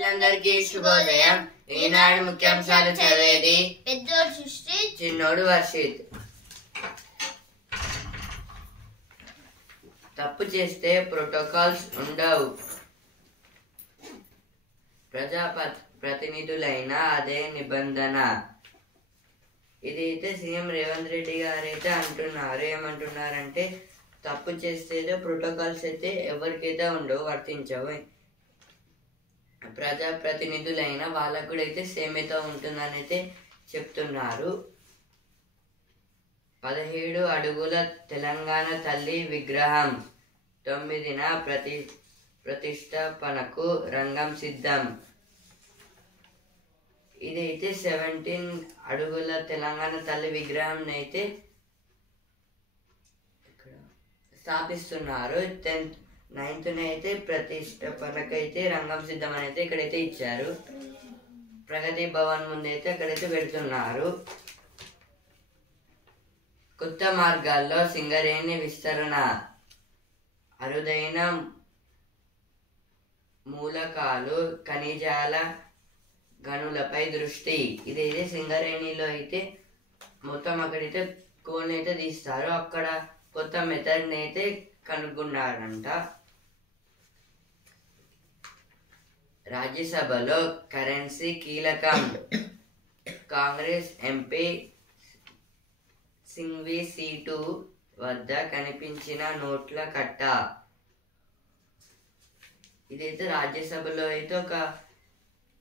మిత్రులందరికీ శుభోదయం. ఈనాడు ముఖ్యాంశాలు చదివేది పెద్దోడు సృష్టి, చిన్నోడు వర్షిత్. తప్పు చేస్తే ప్రోటోకాల్స్ ఉండవు. ప్రజాప్రతినిధులైన అదే నిబంధన. ఇదైతే సీఎం రేవంత్ రెడ్డి గారు అయితే అంటున్నారు. ఏమంటున్నారంటే తప్పు చేస్తే ప్రోటోకాల్స్ అయితే ఎవరికైతే ఉండవు, వర్తించవు. ప్రజాప్రతినిధులైన వాళ్ళకు కూడా అయితే సేమ్ అయితే ఉంటుందని అయితే చెప్తున్నారు. 17 అడుగుల తెలంగాణ తల్లి విగ్రహం 9న ప్రతిష్టాపనకు రంగం సిద్ధం. ఇదైతే 17 అడుగుల తెలంగాణ తల్లి విగ్రహం అయితే స్థాపిస్తున్నారు. 9న అయితే ప్రతిష్టాపనకైతే రంగం సిద్ధం అని అయితే ఇక్కడైతే ఇచ్చారు. ప్రగతి భవన్ ముందు అయితే అక్కడైతే పెడుతున్నారు. కొత్త మార్గాల్లో సింగరేణి విస్తరణ, అరుదైన మూలకాలు ఖనిజాల గనులపై దృష్టి. ఇదైతే సింగరేణిలో అయితే మొత్తం అక్కడైతే కోల్ని అయితే తీస్తారు. అక్కడ కొత్త మెథడ్ని అయితే కనుగొన్నారంట. రాజ్యసభలో కరెన్సీ కీలకం. కాంగ్రెస్ ఎంపీ సింఘ్వి సీటు వద్ద కనిపించిన నోట్ల కట్ట. ఇదైతే రాజ్యసభలో అయితే ఒక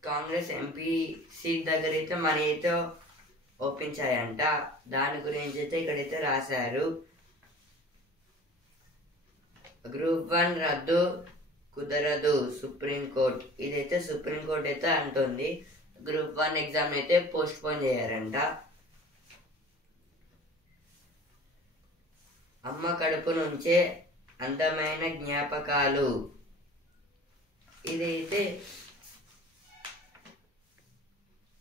కాంగ్రెస్ ఎంపీ సీట్ దగ్గర అయితే మనీ అయితే ఒప్పించాయంట. దాని గురించి అయితే ఇక్కడైతే రాశారు. గ్రూప్ 1 రద్దు కుదరదు సుప్రీంకోర్టు. ఇదైతే సుప్రీంకోర్టు అయితే అంటుంది. గ్రూప్ 1 ఎగ్జామ్ అయితే పోస్ట్ పోన్ చేయారంట. అమ్మ కడుపు నుంచే అందమైన జ్ఞాపకాలు. ఇదైతే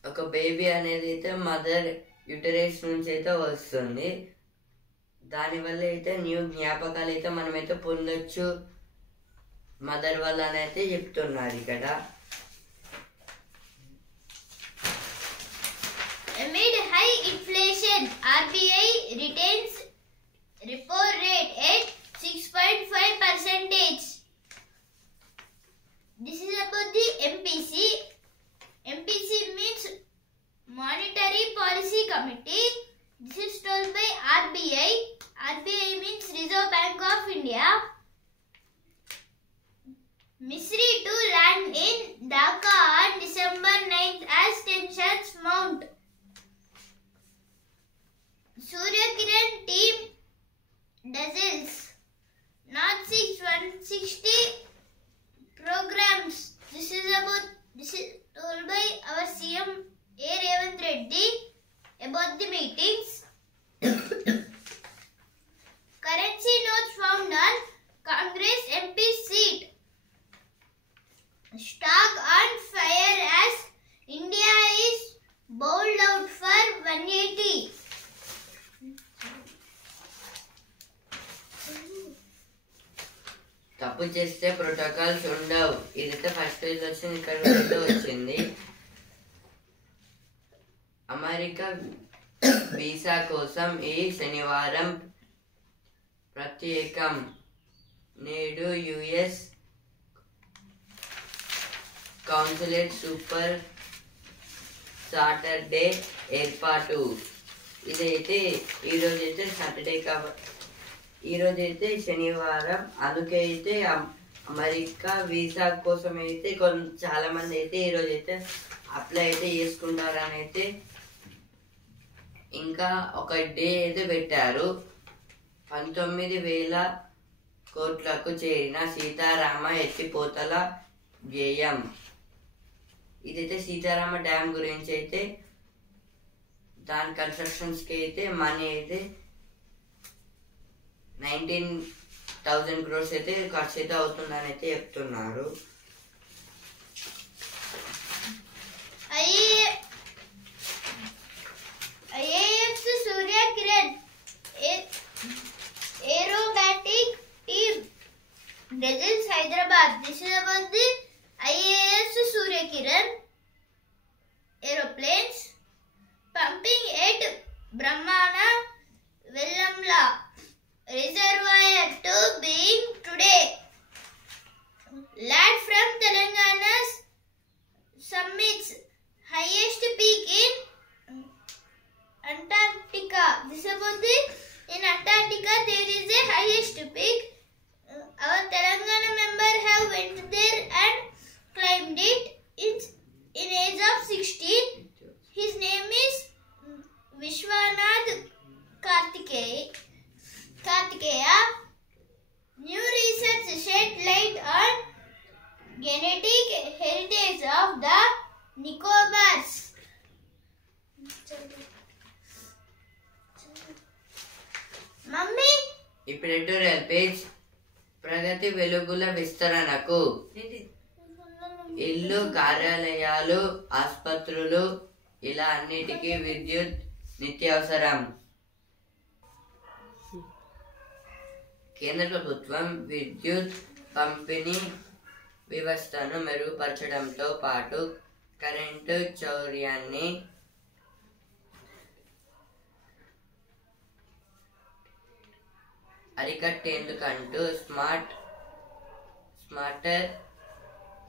ఒక బేబీ అనేది అయితే మదర్ యూటరస్ నుంచి అయితే వస్తుంది. దానివల్ల అయితే న్యూ జ్ఞాపకాలు అయితే మనమైతే పొందొచ్చు మదర్ వల్ల అని అయితే చెప్తున్నారు ఇక్కడ. amid high inflation, RBI retains repo rate at 6.5%. This is about the MPC. MPC means Monetary Policy Committee. This is told by RBI. RBI means Reserve Bank of India. Misri to land in Dhaka on December 9th as tensions mount. Surya Kiran team dazzles. North 160 programs. This is told by our CM A. Revanth Reddy about the meetings. Currency notes found on Congress MP seat. Stock on fire as India is bowled out for 180. తప్పు చేస్తే protocols ఉండవు. ఇదైతే first page వచ్చింది, ఇక్కడ వచ్చింది. America visa కోసం ఈ శనివారం ప్రత్యేకం. నేడు యుఎస్ కాన్సులేట్ సూపర్ సాటర్డే ఏర్పాటు. ఇదైతే ఈరోజైతే సాటర్డే కాబట్టి ఈరోజైతే శనివారం. అందుకే అయితే అమెరికా వీసా కోసం అయితే చాలా మంది అయితే ఈరోజైతే అప్లై అయితే చేసుకుంటారని అయితే ఇంకా ఒక డే అయితే పెట్టారు. 19,000 కోట్లకు చేరిన సీతారామ ఎత్తిపోతల వ్యయం. ఇదైతే సీతారామ డ్యామ్ గురించి అయితే దాని కన్స్ట్రక్షన్స్కి అయితే మనీ అయితే 19,000 crores అయితే ఖర్చు అయితే అవుతుందని అయితే చెప్తున్నారు. IAF's Surya Kiran aerobatic team dazzles Hyderabad. This is about the IAS Surya Kiran. Brahmana Vellamla Reservoir to being today. Lad from Telangana summits highest peak in Antarctica. This is about in Antarctica there is a highest peak. Our Telangana member have went there and climbed it. It's in age of 16. His name is Vishwanath Kartikeya. New research shed light on genetic heritage of the Nicobars. Mummy, ఇప్పుడు editorial page ప్రగతి వెలుగుల విస్తరణకు ఇల్లు, కార్యాలయాలు, ఆసుపత్రులు ఇలా అన్నిటికీ విద్యుత్ నిత్యావసరం. కేంద్ర ప్రభుత్వం విద్యుత్ పంపిణీ వ్యవస్థను మెరుగుపరచడంతో పాటు కరెంటు చౌర్యాన్ని అరికట్టేందుకంటూ స్మార్టర్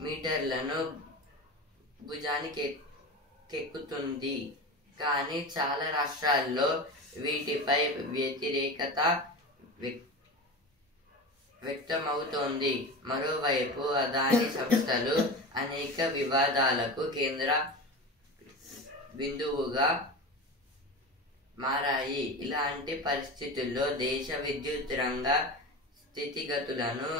మీటర్లను భుజానికెక్కుతుంది. కానీ చాలా రాష్ట్రాల్లో వీటిపై వ్యతిరేకత వ్యక్తమవుతోంది. మరోవైపు అదానీ సంస్థలు అనేక వివాదాలకు కేంద్ర బిందువుగా మారాయి. ఇలాంటి పరిస్థితుల్లో దేశ విద్యుత్ రంగ స్థితిగతులను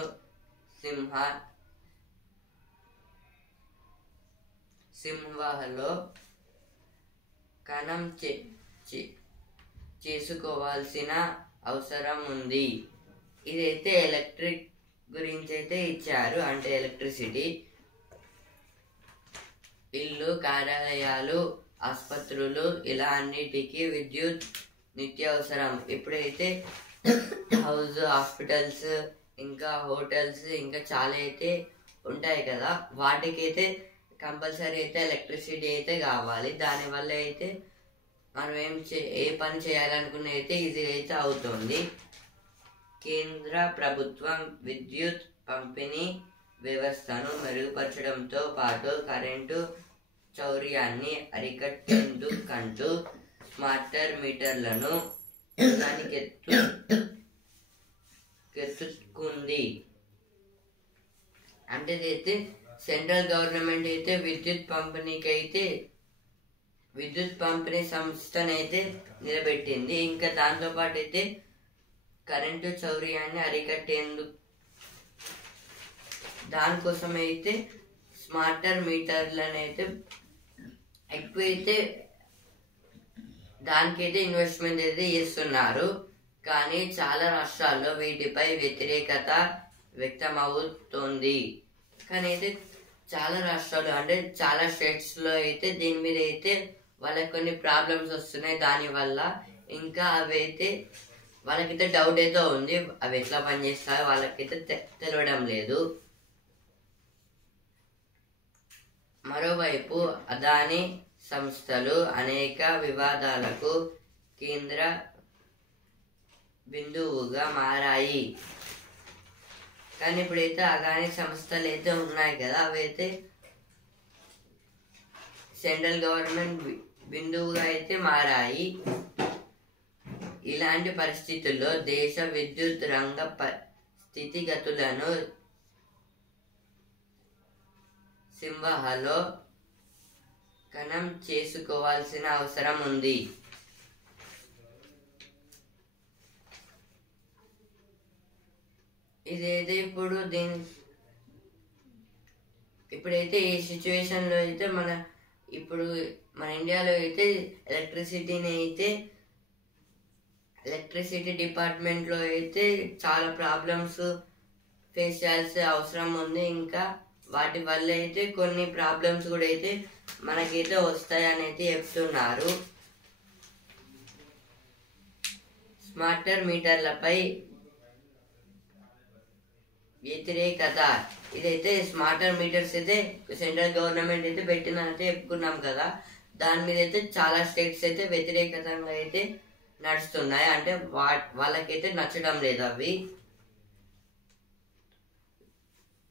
కణం చేసుకోవాల్సిన అవసరం ఉంది. ఇదైతే ఎలక్ట్రిక్ గురించి అయితే ఇచ్చారు, అంటే ఎలక్ట్రిసిటీ. ఇల్లు, కార్యాలయాలు, ఆసుపత్రులు ఇలా అన్నిటికీ విద్యుత్ నిత్యావసరం. ఇప్పుడైతే హౌస్, హాస్పిటల్స్, ఇంకా హోటల్స్, ఇంకా చాలా అయితే ఉంటాయి కదా, వాటికైతే కంపల్సరీ అయితే ఎలక్ట్రిసిటీ అయితే కావాలి. దానివల్ల అయితే మనం ఏ పని చేయాలనుకున్న అయితే ఈజీగా అయితే అవుతుంది. కేంద్ర ప్రభుత్వం విద్యుత్ పంపిణీ వ్యవస్థను మెరుగుపరచడంతో పాటు కరెంటు చౌర్యాన్ని అరికట్టేందుకంటూ స్మార్టర్ మీటర్లను ఎత్తుకుంది. అంటే అయితే సెంట్రల్ గవర్నమెంట్ అయితే విద్యుత్ పంపిణీ సంస్థనైతే నిలబెట్టింది. ఇంకా దాంతో పాటు అయితే కరెంటు చౌర్యాన్ని అరికట్టేందుకు దానికోసం అయితే స్మార్టర్ మీటర్లను అయితే ఎక్కువైతే దానికైతే ఇన్వెస్ట్మెంట్ అయితే చేస్తున్నారు. కానీ చాలా రాష్ట్రాల్లో వీటిపై వ్యతిరేకత వ్యక్తమవుతోంది. కానీ అయితే చాలా రాష్ట్రాలు అంటే చాలా స్టేట్స్ లో అయితే దీని మీద అయితే వాళ్ళకి కొన్ని ప్రాబ్లమ్స్ వస్తున్నాయి. దానివల్ల ఇంకా అవి అయితే వాళ్ళకైతే డౌట్ అయితే ఉంది, అవి ఎట్లా పనిచేస్తాయో వాళ్ళకైతే తెలియడం లేదు. మరోవైపు అదానీ సంస్థలు అనేక వివాదాలకు కేంద్ర బిందువుగా మారాయి. కానీ ఇప్పుడైతే అదానీ సంస్థలు అయితే ఉన్నాయి కదా, అవైతే సెంట్రల్ గవర్నమెంట్ బిందువుగా అయితే మారాయి. ఇలాంటి పరిస్థితుల్లో దేశ విద్యుత్ రంగ స్థితిగతులను సింహలో కణం చేసుకోవాల్సిన అవసరం ఉంది. ఇదైతే ఇప్పుడైతే ఈ సిచ్యువేషన్ లో అయితే ఇప్పుడు మన ఇండియాలో అయితే ఎలక్ట్రిసిటీ డిపార్ట్మెంట్ లో అయితే చాలా ప్రాబ్లమ్స్ ఫేస్ చేయాల్సిన అవసరం ఉంది. ఇంకా వాటి వల్ల అయితే కొన్ని ప్రాబ్లమ్స్ కూడా అయితే మనకైతే వస్తాయని అయితే చెప్తున్నారు. స్మార్టర్ మీటర్లపై వ్యతిరేకత. ఇదైతే స్మార్టర్ మీటర్స్ అయితే సెంట్రల్ గవర్నమెంట్ అయితే పెట్టినైతే చెప్పుకున్నాం కదా, దాని మీద అయితే చాలా స్టేట్స్ అయితే వ్యతిరేకతంగా అయితే నడుస్తున్నాయి. అంటే వాళ్ళకైతే నచ్చడం లేదు అవి.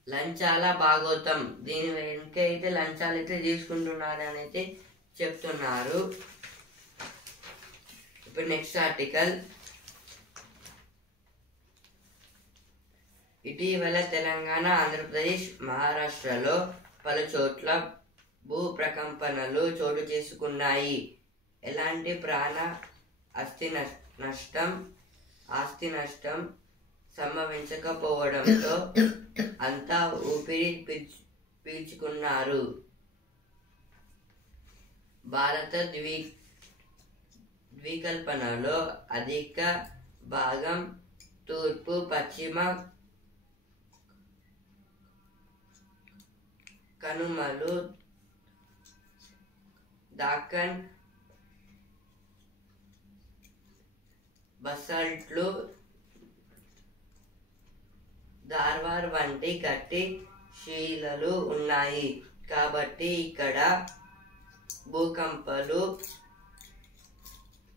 లంచాల భాగోతం, దీని వెనుక అయితే లంచాలు అయితే తీసుకుంటున్నారు అని అయితే చెప్తున్నారు. ఇప్పుడు నెక్స్ట్ ఆర్టికల్. ఇటీవల తెలంగాణ, ఆంధ్రప్రదేశ్, మహారాష్ట్రలో పలు చోట్ల భూ ప్రకంపనలు చోటు చేసుకున్నాయి. ఎలాంటి ప్రాణ ఆస్తి నష్టం సంభవించకపోవడంతో అంతా ఊపిరి పీల్చుకున్నారు. భారత ద్వీకల్పనలో అధిక భాగం తూర్పు, పశ్చిమ కనుమలు, దక్కన్ బసాల్ట్లు, ధార్వార్ వంటి గట్టి శిలలు ఉన్నాయి. కాబట్టి ఇక్కడ భూకంపాలు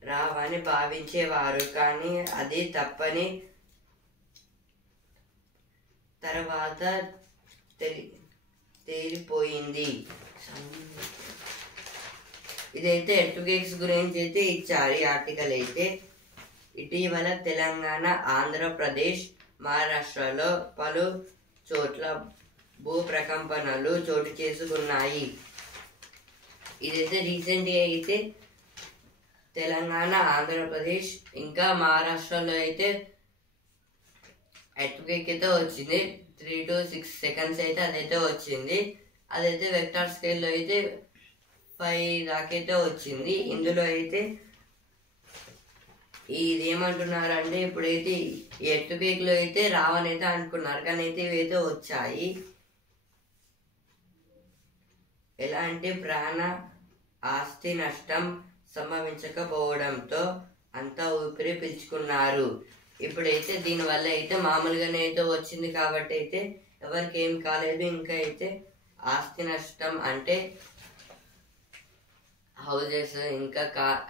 రావని భావించేవారు. కానీ అది తప్పని తర్వాత తేలిపోయింది. ఇదైతే ఎర్త్క్వేక్స్ గురించి అయితే ఇచ్చారు ఈ ఆర్టికల్ అయితే. ఇటీవల తెలంగాణ, ఆంధ్రప్రదేశ్, మహారాష్ట్రలో పలు చోట్ల భూ ప్రకంపనలు చోటు చేసుకున్నాయి. ఇదైతే రీసెంట్గా అయితే తెలంగాణ, ఆంధ్రప్రదేశ్ ఇంకా మహారాష్ట్రలో అయితే ఎర్త్క్వేక్ అయితే వచ్చింది. 3 to 6 seconds అయితే అదైతే వచ్చింది. అదైతే వెక్టార్ స్కేల్లో అయితే 5 దాకైతే వచ్చింది. ఇందులో అయితే ఇది ఏమంటున్నారంటే ఇప్పుడైతే ఈ ఎర్త్క్వేక్ లో అయితే రావని అయితే అనుకున్నారు, కానీ అయితే ఇవైతే వచ్చాయి. ఎలాంటి ప్రాణ ఆస్తి నష్టం సంభవించకపోవడంతో అంతా ఊపిరి పీల్చుకున్నారు. ఇప్పుడైతే దీనివల్ల అయితే మామూలుగానే అయితే వచ్చింది కాబట్టి అయితే ఎవరికి ఏం కాలేదు. ఇంకా అయితే ఆస్తి నష్టం అంటే హౌజెస్ ఇంకా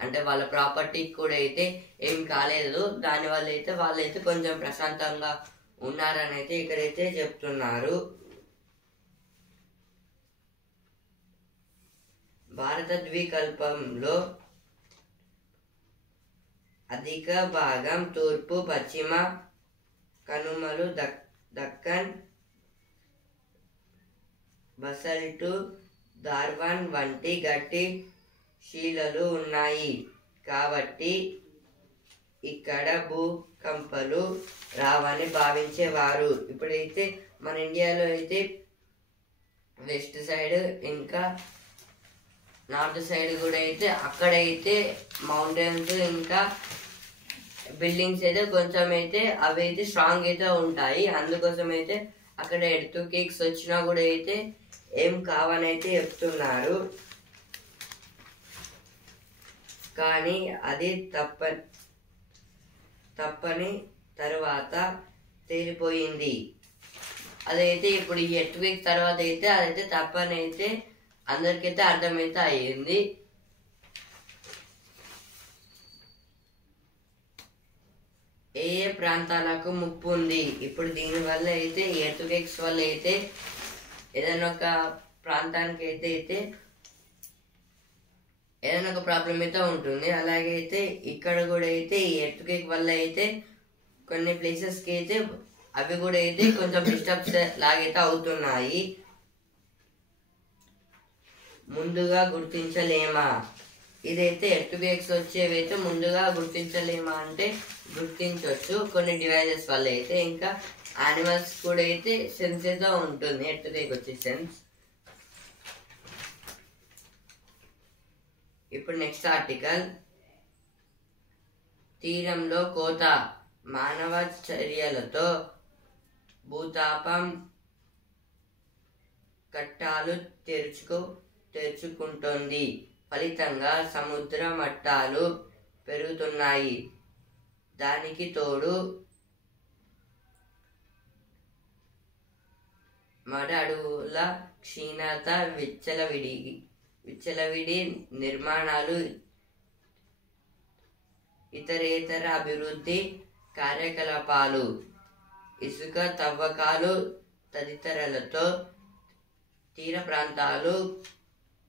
అంటే వాళ్ళ ప్రాపర్టీకి కూడా అయితే ఏం కాలేదు. దానివల్ల అయితే వాళ్ళైతే కొంచెం ప్రశాంతంగా ఉన్నారని అయితే ఇక్కడైతే చెప్తున్నారు. భారత ద్వీపకల్పంలో అధిక భాగం తూర్పు, పశ్చిమ కనుమలు, దక్కన్ బసాల్టు, ధార్వాన్ వంటి గట్టి శిలలు ఉన్నాయి. కాబట్టి ఇక్కడ భూకంపాలు రావని భావించేవారు. ఇప్పుడైతే మన ఇండియాలో అయితే వెస్ట్ సైడ్ ఇంకా నార్త్ సైడ్ కూడా అయితే అక్కడైతే మౌంటైన్స్ ఇంకా బిల్డింగ్స్ అయితే కొంచెం అయితే అవి అయితే స్ట్రాంగ్ అయితే ఉంటాయి. అందుకోసం అయితే అక్కడ ఎర్త్క్వేక్స్ వచ్చినా కూడా అయితే ఏం కావని అయితే చెప్తున్నారు. కానీ అది తప్పని తర్వాత తేలిపోయింది. అదైతే ఇప్పుడు ఈ ఎర్త్క్వేక్ తర్వాత అయితే అదైతే తప్పని అయితే అందరికైతే అర్థమైతే అయ్యింది. ఏ ఏ ప్రాంతాలకు ముప్పు ఉంది? ఇప్పుడు దీనివల్ల అయితే ఎర్త్క్వేక్స్ వల్ల అయితే ఏదైనా ఒక ప్రాంతానికి అయితే ఏదైనా ఒక ప్రాబ్లం అయితే ఉంటుంది. అలాగే అయితే ఇక్కడ కూడా అయితే ఈ ఎర్త్క్వేక్ వల్ల అయితే కొన్ని ప్లేసెస్కి అయితే అవి కూడా అయితే కొంచెం డిస్టర్బ్స్ లాగైతే అవుతున్నాయి. ముందుగా గుర్తించలేమా? ఇదైతే ఎర్త్క్వేక్స్ వచ్చేవైతే ముందుగా గుర్తించలేమా అంటే గుర్తించవచ్చు కొన్ని డివైజెస్ వల్ల అయితే. ఇంకా యానిమల్స్ కూడా అయితే సెన్స్ అయితే ఉంటుంది ఎర్త్క్వేక్ వచ్చే సెన్స్. ఇప్పుడు నెక్స్ట్ ఆర్టికల్. తీరంలో కోత, మానవ చర్యలతో భూతాపం కట్టాలు తెరుచుకుంటోంది. ఫలితంగా సముద్ర మట్టాలు పెరుగుతున్నాయి. దానికి తోడు మడ అడవుల క్షీణత విచ్చలవిడి విచ్చలవిడి నిర్మాణాలు, ఇతరేతర అభివృద్ధి కార్యకలాపాలు, ఇసుక తవ్వకాలు తదితరాలతో తీర ప్రాంతాలు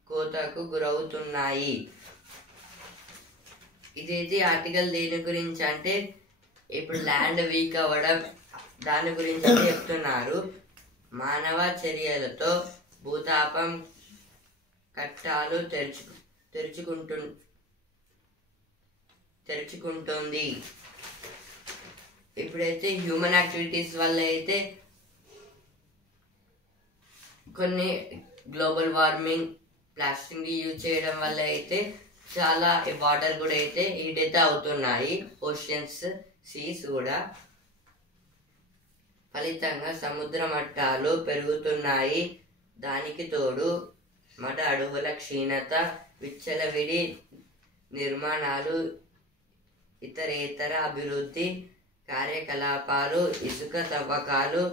కోతకు గురవుతున్నాయి. ఇదైతే ఆర్టికల్ దేని గురించి అంటే ఇప్పుడు ల్యాండ్ వీక్ అవ్వడం దాని గురించి చెప్తున్నారు. మానవ చర్యలతో భూతాపం కట్టాలు తెరుచుకుంటుంది. ఇప్పుడైతే హ్యూమన్ యాక్టివిటీస్ వల్ల అయితే కొన్ని గ్లోబల్ వార్మింగ్, ప్లాస్టిక్ యూజ్ చేయడం వల్ల అయితే చాలా వాటర్ కూడా అయితే హీట్ అయితే అవుతున్నాయి. ఓషన్స్, సీస్ కూడా ఫలితంగా సముద్ర మట్టాలు పెరుగుతున్నాయి. దానికి తోడు మడ అడవుల క్షీణత, విచ్చలవిడి నిర్మాణాలు, ఇతరేతర అభివృద్ధి కార్యకలాపాలు, ఇసుక తవ్వకాలు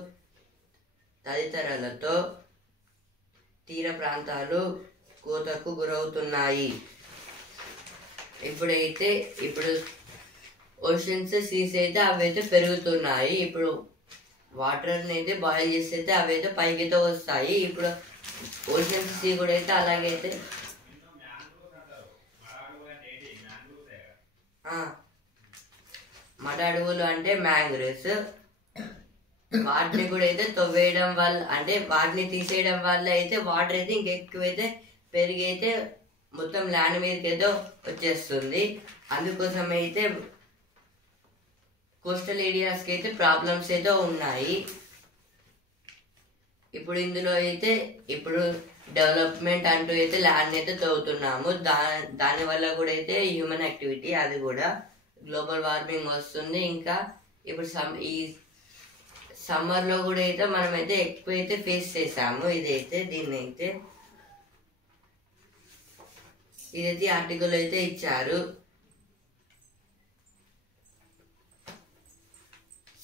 తదితరాలతో తీర ప్రాంతాలు కోతకు గురవుతున్నాయి. ఇప్పుడు ఓషన్స్, సీస్ అయితే అవైతే పెరుగుతున్నాయి. ఇప్పుడు వాటర్ని అయితే బాయిల్ చేసి అయితే అవైతే పైకైతే వస్తాయి. ఇప్పుడు ఓషన్స్, సీ కూడా అయితే అలాగైతే మడ అడవులు అంటే మ్యాంగ్రోవ్స్, వాటిని కూడా అయితే తవ్వేయడం వల్ల అంటే వాటిని తీసేయడం వల్ల అయితే వాటర్ అయితే ఇంకెక్కువైతే పెరిగి అయితే మొత్తం ల్యాండ్ మీదకి అయితే వచ్చేస్తుంది. అందుకోసం అయితే కోస్టల్ ఏరియాస్కి అయితే ప్రాబ్లమ్స్ అయితే ఉన్నాయి. ఇప్పుడు ఇందులో అయితే ఇప్పుడు డెవలప్మెంట్ అంటూ అయితే ల్యాండ్ అయితే తవ్వుతున్నాము. దానివల్ల కూడా అయితే హ్యూమన్ యాక్టివిటీ, అది కూడా గ్లోబల్ వార్మింగ్ వస్తుంది. ఇంకా ఇప్పుడు ఈ సమ్మర్లో కూడా అయితే మనమైతే ఎక్కువైతే ఫేస్ చేసాము. ఇదైతే ఆర్టికల్ అయితే ఇచ్చారు.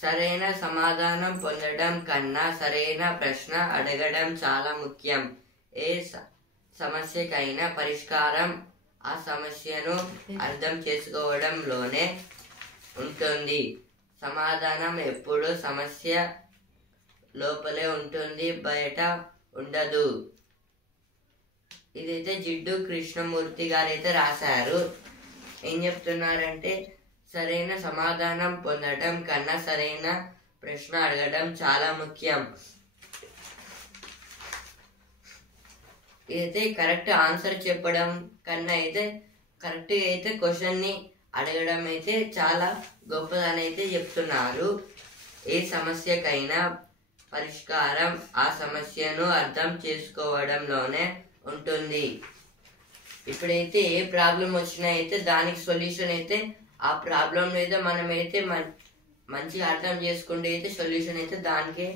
సరైన సమాధానం పొందడం కన్నా సరైన ప్రశ్న అడగడం చాలా ముఖ్యం. ఏ సమస్యకైనా పరిష్కారం ఆ సమస్యను అర్థం చేసుకోవడంలోనే ఉంటుంది. సమాధానం ఎప్పుడు సమస్య లోపలే ఉంటుంది, బయట ఉండదు. ఇదైతే జిడ్డు కృష్ణమూర్తి గారు అయితే రాశారు. ఏం చెప్తున్నారంటే సరైన సమాధానం పొందడం కన్నా సరైన ప్రశ్న అడగడం చాలా ముఖ్యం. ఇదైతే కరెక్ట్ ఆన్సర్ చెప్పడం కన్నా అయితే కరెక్ట్ అయితే క్వశ్చన్ ని అడగడం అయితే చాలా గొప్పదని అయితే చెప్తున్నారు. ఏ సమస్యకైనా పరిష్కారం ఆ సమస్యను అర్థం చేసుకోవడంలోనే ఉంటుంది. ఇప్పుడైతే ఏ ప్రాబ్లం వచ్చినా అయితే దానికి సొల్యూషన్ అయితే ఆ ప్రాబ్లం మీద మనమైతే మంచిగా అర్థం చేసుకుంటే అయితే సొల్యూషన్ అయితే దానికి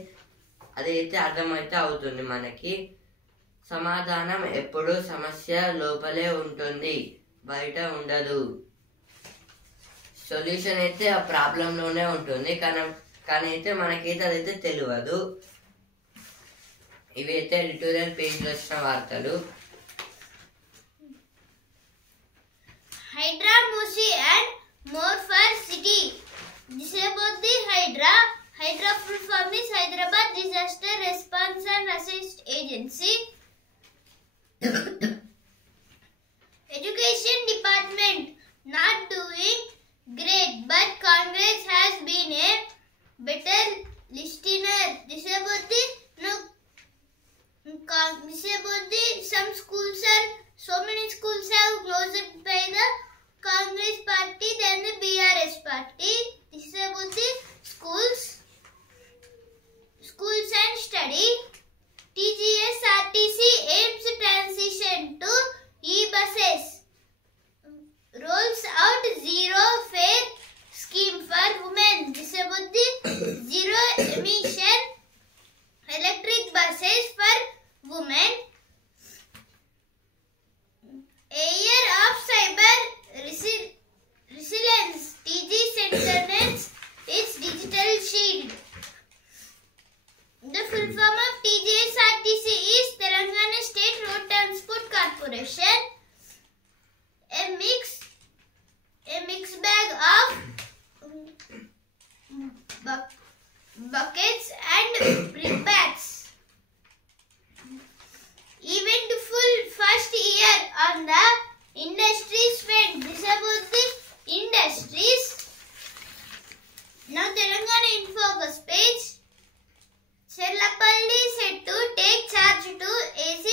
అదైతే అర్థమైతే అవుతుంది మనకి. సమాధానం ఎప్పుడు సమస్య లోపలే ఉంటుంది, బయట ఉండదు. సొల్యూషన్ అయితే ఆ ప్రాబ్లంలోనే ఉంటుంది, కానీ అయితే మనకైతే అదైతే తెలియదు. ఇవైతే ఎడిటోరియల్ పేజ్లో వచ్చిన వార్తలు. Hydra, Musi and more for city. This is about the Hydra. Hydra full form is Hyderabad Disaster Response and Assist Agency. Education Department not doing great, but Congress has been a better listener. This is about the some schools are so many schools have closed by the Congress party than the BRS party. This is about the schools and study. TGS RTC aims transition Corporation. A mixed bag of buckets and brickbats. Eventful first year on the industries fed. This about the industries. Now Telangana in focus page. Cherlapalli said to take charge to AC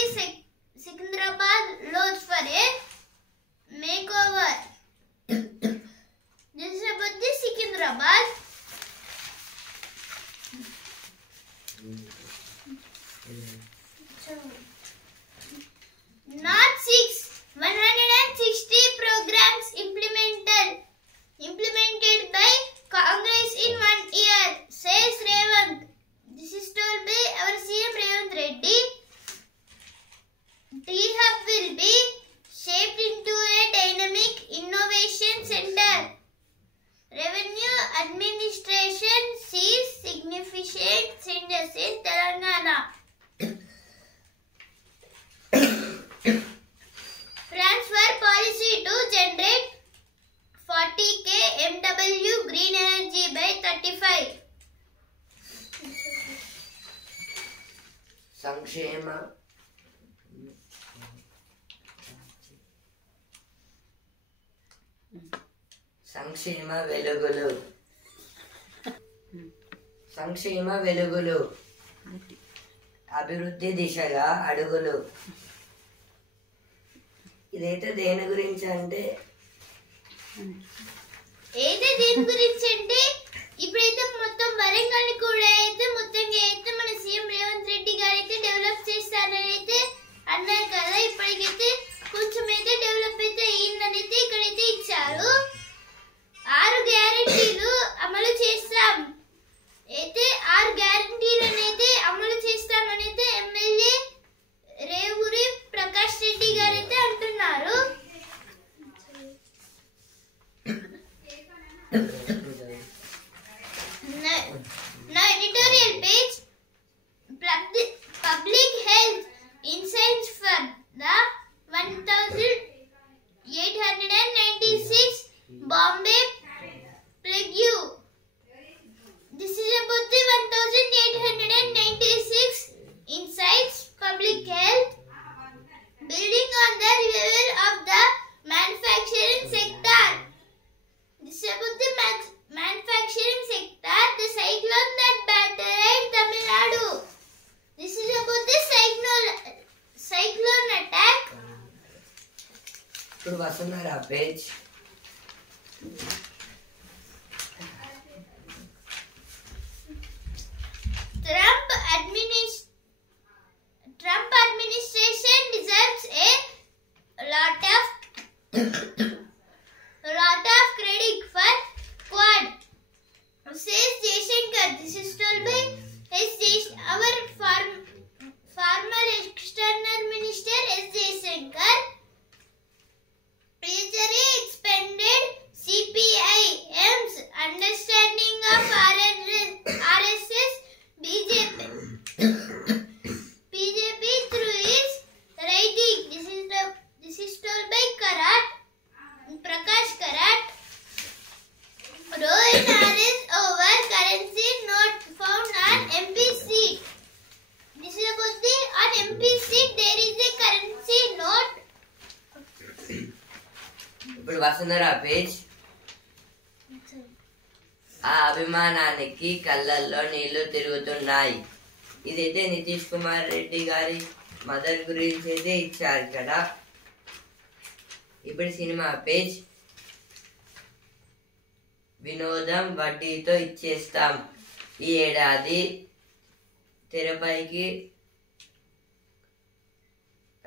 Secunderabad lodge for a makeover. This is about the Secunderabad. North 6 160 programs implemented by Congress in 1 year, says Revant. This is told by our CM Revant Reddy. T-Hub will be shaped into a dynamic innovation center. Revenue administration sees significant changes in Telangana. Transfer policy to generate 40k MW green energy by 35. సంక్షేమ వెలుగులు అభివృద్ధి దిశగా అడుగులు. ఇదైతే దేని గురించి అంటే ఇప్పుడైతే మొత్తం వరంగల్ కూడా అయితే మొత్తంగా అయితే మన సీఎం రేవంత్ రెడ్డి గారు అయితే డెవలప్ చేస్తారని అయితే అన్నారు కదా. ఇప్పటికైతే కొంచెం అయితే డెవలప్ అయితే అయిందని అయితే ఇక్కడైతే ఇచ్చారు. 6 గ్యారెంటీలు అమలు చేస్తాం అయితే 6 గ్యారెంటీలను అయితే అమలు చేస్తామని అయితే ఎమ్మెల్యే రేవూరి ప్రకాష్ రెడ్డి గారు అయితే అంటున్నారు. Now editorial page. Public health insights for the 1896 Bombay plague. This is about the 1896 insights public health. Building on the revival of the manufacturing sector. This is about the manufacturing sector. The cyclone that battered Tamil Nadu. This is about the cyclone attack. ఇప్పుడు వస్తున్నారా page. Trump administration deserves a lot of credit for Quad, says Jaishankar. This is told by our former external minister S. Jaishankar. Treasury expanded CPIM's understanding of RSS BJP through his writing. This is told by Prakash Karat. Row in RS over currency note found on MP seat. This is about the on MP seat there is a currency note. ఇప్పుడు వస్తున్నారా page. ఆ అభిమానానికి కళ్ళల్లో నీళ్లు తిరుగుతున్నాయి. ఇదైతే నితీష్ కుమార్ రెడ్డి గారి mother గురించి అయితే ఇచ్చారు కదా. ఇప్పుడు సినిమా పేజ్. వినోదం వడ్డీతో ఇచ్చేస్తాం. ఈ ఏడాది తెరపైకి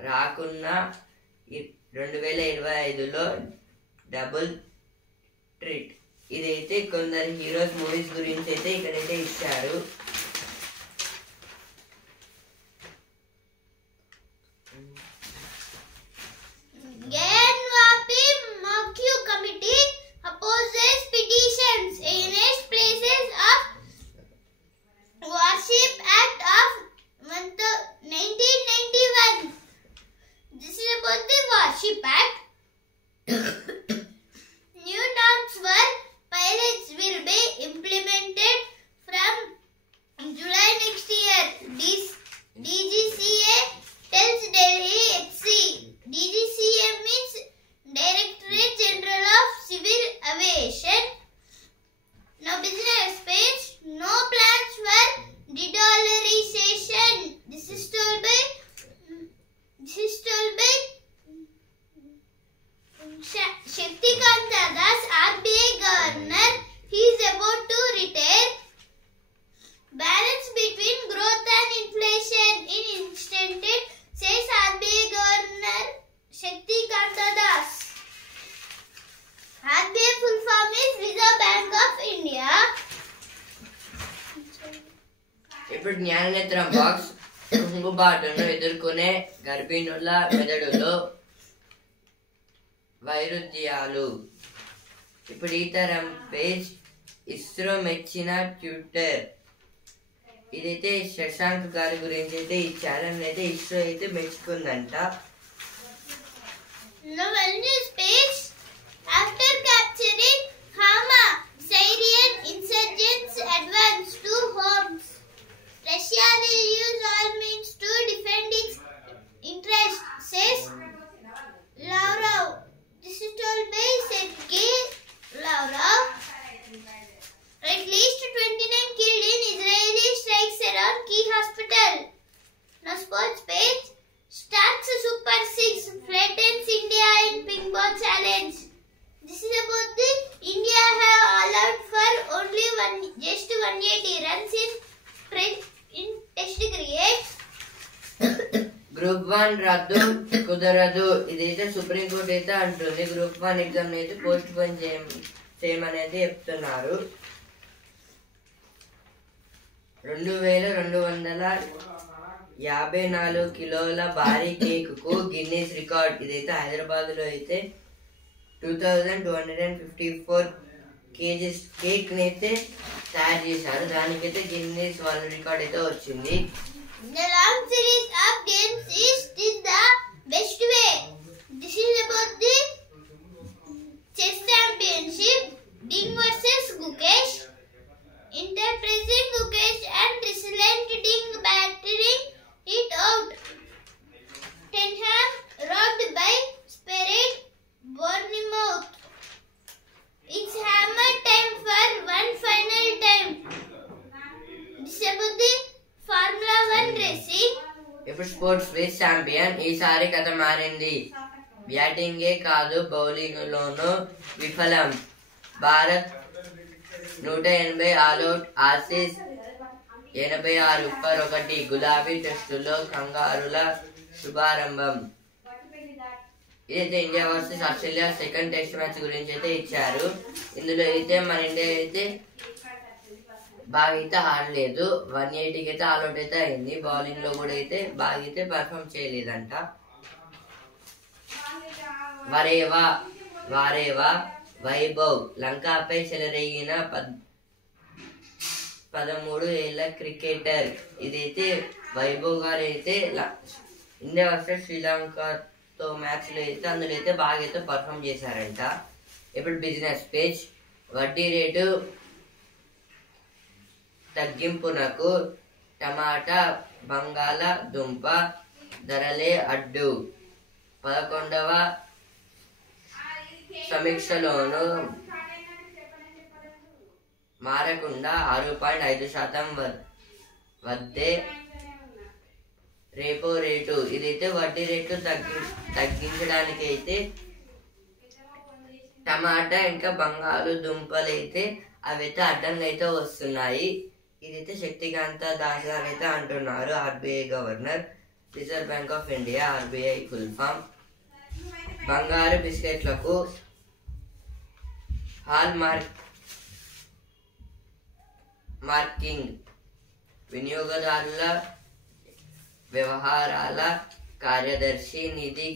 రాకున్న 2025లో డబుల్ ట్రీట్. ఇదైతే కొందరు హీరోస్ మూవీస్ గురించి అయితే ఇక్కడైతే ఇచ్చారు. Ganwapi Makyu Committee opposes petitions against Places of Worship Act of 1991. This is Warship Act. New norms for pilots will be implemented from July next year. DGCA tells Delhi HC. DGCA means Directorate General of Civil Aviation. Now business page. No plans for de-dollarization. This is told by Shaktikanta Das, RBI Governor. He is about to retire. Balance between growth and inflation in instanted, says RBI Governor Shaktikanta Das. RBI full form is Reserve Bank of India. ఇప్పుడు జ్ఞాననేత్రం box కుంగుబాటును ఎదుర్కొనే గర్భిణుల మెదడులో వైరుధ్యాలు. ఇప్పుడు ఈ తరం page ISRO మెచ్చిన Twitter. ఇదైతే శశాంక్ గారి గురించి అయితే ఈ ఛానల్ అయితే ఇస్రో అయితే మెచ్చుకుందంట. After capturing Hama, Syrian insurgents advance to Homs. Russia will use all means to defend its interest, says Lavrov. This is told by Sergei Lavrov. At least 29 killed in Israeli strikes around key hospital. Now sports page. Starks Super 6 flattens India in ping pong challenge. This is about the India have allowed for only just 180 runs in test cricket. Group 1 రద్దు కుదరదు. ఇదైతే supreme court అయితే అంటుంది. Group 1 exam అయితే post phone చేయమని అయితే చెప్తున్నారు. 2254 కిలోల భారీ కేకుకు గిన్నీస్ రికార్డ్. ఇదైతే హైదరాబాద్ లో అయితే 2254 కేజీస్ కేక్ అయితే తయారు చేశారు. దానికైతే గిన్నీస్ వరల్డ్ రికార్డ్ అయితే వచ్చింది. The long series of games is still the best way. This is about the chess championship. Ding versus Gukesh. Enterprising Gukesh and resilient Ding battering it out. Tenham rocked by Spirit Bournemouth. It's hammer time for one final time. This is about the Formula 1 racing. ఇప్పుడు sports with champion. ఈసారి కథ మారింది. బ్యాటింగే కాదు bowling లోనూ విఫలం. Bharat 180 all out. Aussies 86/1. గులాబీ టెస్టులో కంగారుల శుభారంభం. ఇదైతే India versus Australia second test match గురించి అయితే ఇచ్చారు. ఇందులో అయితే మన ఇండియా అయితే బాగా అయితే ఆడలేదు. 180కి అయితే ఆల్అౌట్ అయితే అయింది. బౌలింగ్ లో కూడా అయితే బాగా అయితే పర్ఫామ్ చేయలేదంట. వారేవా వైభవ్ లంకాపై చెలరేగిన 13 ఏళ్ల క్రికెటర్. ఇదైతే వైభవ్ గారు అయితే ఇండియా వర్సెస్ శ్రీలంకతో మ్యాచ్ లో అయితే అందులో అయితే బాగా అయితే పర్ఫామ్ చేశారంట. ఇప్పుడు బిజినెస్ పేజ్. వడ్డీ రేటు తగ్గింపునకు టమాటా బంగాళదుంప ధరలే అడ్డు. 11వ సమీక్షలోనూ మారకుండా 6.5% వద్దే రేపో రేటు. ఇదైతే వడ్డీ రేటు తగ్గించడానికి అయితే టమాటా ఇంకా బంగాళదుంపలు అయితే అవైతే అడ్డంగా అయితే వస్తున్నాయి. ఇదైతే శక్తికాంత దాస్ గారు అయితే అంటున్నారు. RBI governor, reserve bank of India, RBI full form. బంగారు బిస్కెట్లకు హాల్ మార్కింగ్. వినియోగదారుల వ్యవహారాల కార్యదర్శి నిధి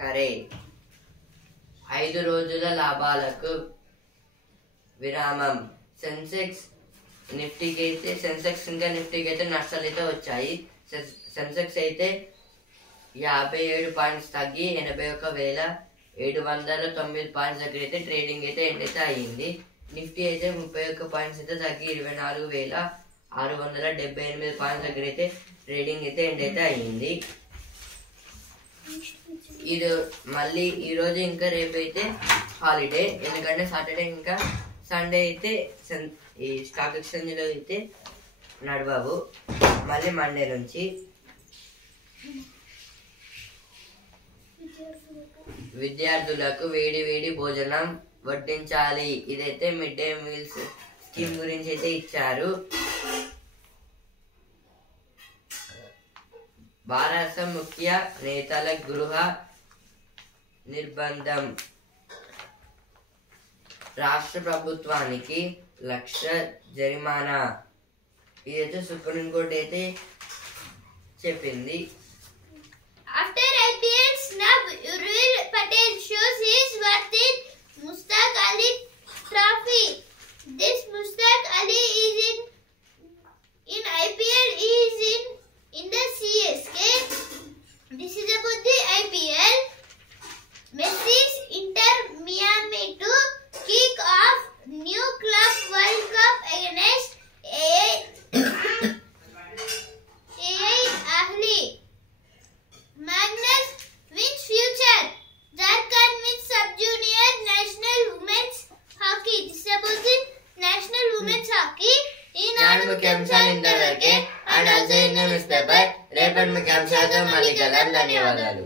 కరే 5 రోజుల లాభాలకు విరామం. సెన్సెక్స్ ఇంకా నిఫ్టీకి అయితే నష్టాలు అయితే వచ్చాయి. సెన్సెక్స్ అయితే 57 పాయింట్స్ తగ్గి 81,709 పాయింట్స్ దగ్గర అయితే ట్రేడింగ్ అయితే ఎండ్ అయితే అయ్యింది. నిఫ్టీ అయితే 31 పాయింట్స్ అయితే తగ్గి 24,678 పాయింట్స్ దగ్గర అయితే ట్రేడింగ్ అయితే ఎండ్ అయితే అయ్యింది. ఇది మళ్ళీ ఈరోజు ఇంకా రేపు అయితే హాలిడే, ఎందుకంటే సాటర్డే ఇంకా సండే అయితే ఈ స్టాక్ ఎక్స్చేంజ్లో అయితే నడవవు. మళ్ళీ మండే నుంచి విద్యార్థులకు వేడి వేడి భోజనం వడ్డించాలి. ఇదైతే మిడ్ డే మీల్స్ స్కీమ్ గురించి అయితే ఇచ్చారు. భారత ముఖ్య నేతల గృహ నిర్బంధం, రాష్ట్ర ప్రభుత్వానికి 1,00,000 జరిమానా. ఇదైతే సుప్రీంకోర్టు అయితే చెప్పింది. After IPL snub, Urvil Patel shows his worth in Mustaq Ali Trophy. This Mustaq Ali is in IPL. He is in the CSK. This is about the IPL. Messi's Inter Miami to kick off new club World Cup against AI Ahli. Magnus wins future. Jharkhand wins sub-junior national women's hockey. This is about the national women's hockey. నాడు ముఖ్యాంశాలు ఇంతవరకే. And also in news paper రేపటి ముఖ్యాంశాలతో మళ్ళీ కలుద్దాం. ధన్యవాదాలు.